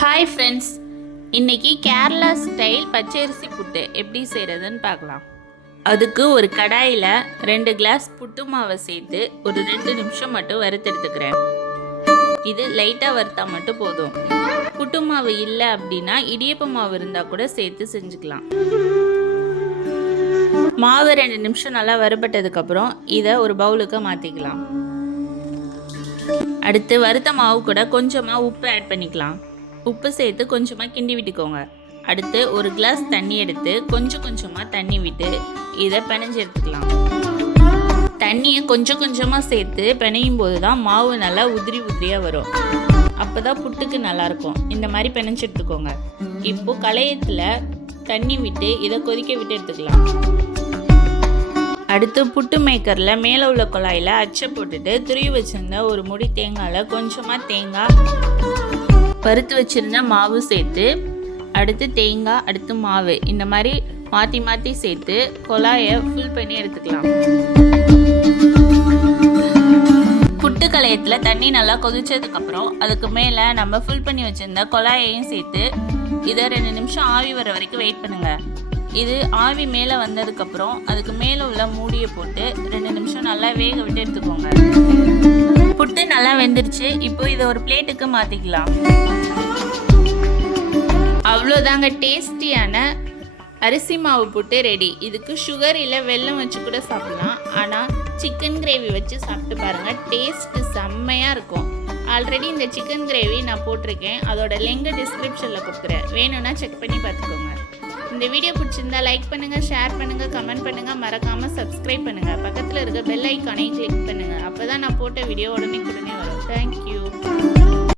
Hi friends, இன்றைக்கி Kerala style பச்சரிசி புட்டு எப்படி செய்கிறதுன்னு பார்க்கலாம். அதுக்கு ஒரு கடாயில் 2 கிளாஸ் புட்டு மாவை சேர்த்து ஒரு 2 நிமிஷம் மட்டும் வறுத்தெடுத்துக்கிறேன். இது லைட்டாக வறுத்தா மட்டும் போதும். புட்டு மாவு இல்லை அப்படின்னா இடியப்ப மாவு இருந்தால் கூட சேர்த்து செஞ்சுக்கலாம். மாவு 2 நிமிஷம் நல்லா வறுபட்டதுக்கப்புறம் இதை ஒரு பவுலுக்கு மாற்றிக்கலாம். அடுத்து வறுத்த மாவு கூட கொஞ்சமாக உப்பு ஆட் பண்ணிக்கலாம். உப்பு சேர்த்து கொஞ்சமாக கிண்டி விட்டுக்கோங்க. அடுத்து ஒரு கிளாஸ் தண்ணி எடுத்து கொஞ்சமாக தண்ணி விட்டு இதை பிணைஞ்சு எடுத்துக்கலாம். தண்ணியை கொஞ்சமாக சேர்த்து பிணையும் போது தான் மாவு நல்லா உதிரியாக வரும். அப்போ தான் புட்டுக்கு நல்லாயிருக்கும். இந்த மாதிரி பிணைஞ்சு எடுத்துக்கோங்க. இப்போது களையத்தில் தண்ணி விட்டு இதை கொதிக்க விட்டு எடுத்துக்கலாம். அடுத்து புட்டு மேக்கரில் மேலே உள்ள குழாயில் அச்சை போட்டுட்டு துருவி வச்சுருந்த ஒரு முடி தேங்காயில் கொஞ்சமாக தேங்காய், வறுத்து வச்சுருந்த மாவு சேர்த்து அடுத்து தேங்காய், அடுத்து மாவு இந்த மாதிரி மாற்றி சேர்த்து குழாயை ஃபில் பண்ணி எடுத்துக்கலாம். புட்டு களையத்தில் தண்ணி நல்லா கொதிச்சதுக்கப்புறம் அதுக்கு மேலே நம்ம ஃபில் பண்ணி வச்சுருந்த குழாயையும் சேர்த்து இதை 2 நிமிஷம் ஆவி வர வரைக்கும் வெயிட் பண்ணுங்கள். இது ஆவி மேலே வந்ததுக்கப்புறம் அதுக்கு மேலே உள்ள மூடியை போட்டு 2 நிமிஷம் நல்லா வேக விட்டு எடுத்துக்கோங்க. புட்டு நல்லா வெந்துருச்சு. இப்போ இதை ஒரு பிளேட்டுக்கு மாற்றிக்கலாம். அவ்வளோதாங்க, டேஸ்டியான அரிசி மாவு புட்டு ரெடி. இதுக்கு சுகர் இல்லை வெல்லம் வச்சு கூட சாப்பிடலாம். ஆனால் சிக்கன் கிரேவி வச்சு சாப்பிட்டு பாருங்கள், டேஸ்ட்டு செம்மையாக இருக்கும். ஆல்ரெடி இந்த சிக்கன் கிரேவி நான் போட்டிருக்கேன். அதோட லிங்க் டிஸ்கிரிப்ஷனில் கொடுக்குறேன், வேணும்னா செக் பண்ணி பார்த்துக்கோங்க. இந்த வீடியோ பிடிச்சிருந்தா லைக் பண்ணுங்கள், ஷேர் பண்ணுங்கள், கமெண்ட் பண்ணுங்கள், மறக்காமல் சப்ஸ்கிரைப் பண்ணுங்கள். பக்கத்தில் இருக்க பெல் ஐக்கானையும் கிளிக் பண்ணுங்கள். அப்போ தான் நான் போட்ட வீடியோ உடனே வரும். தேங்க்யூ.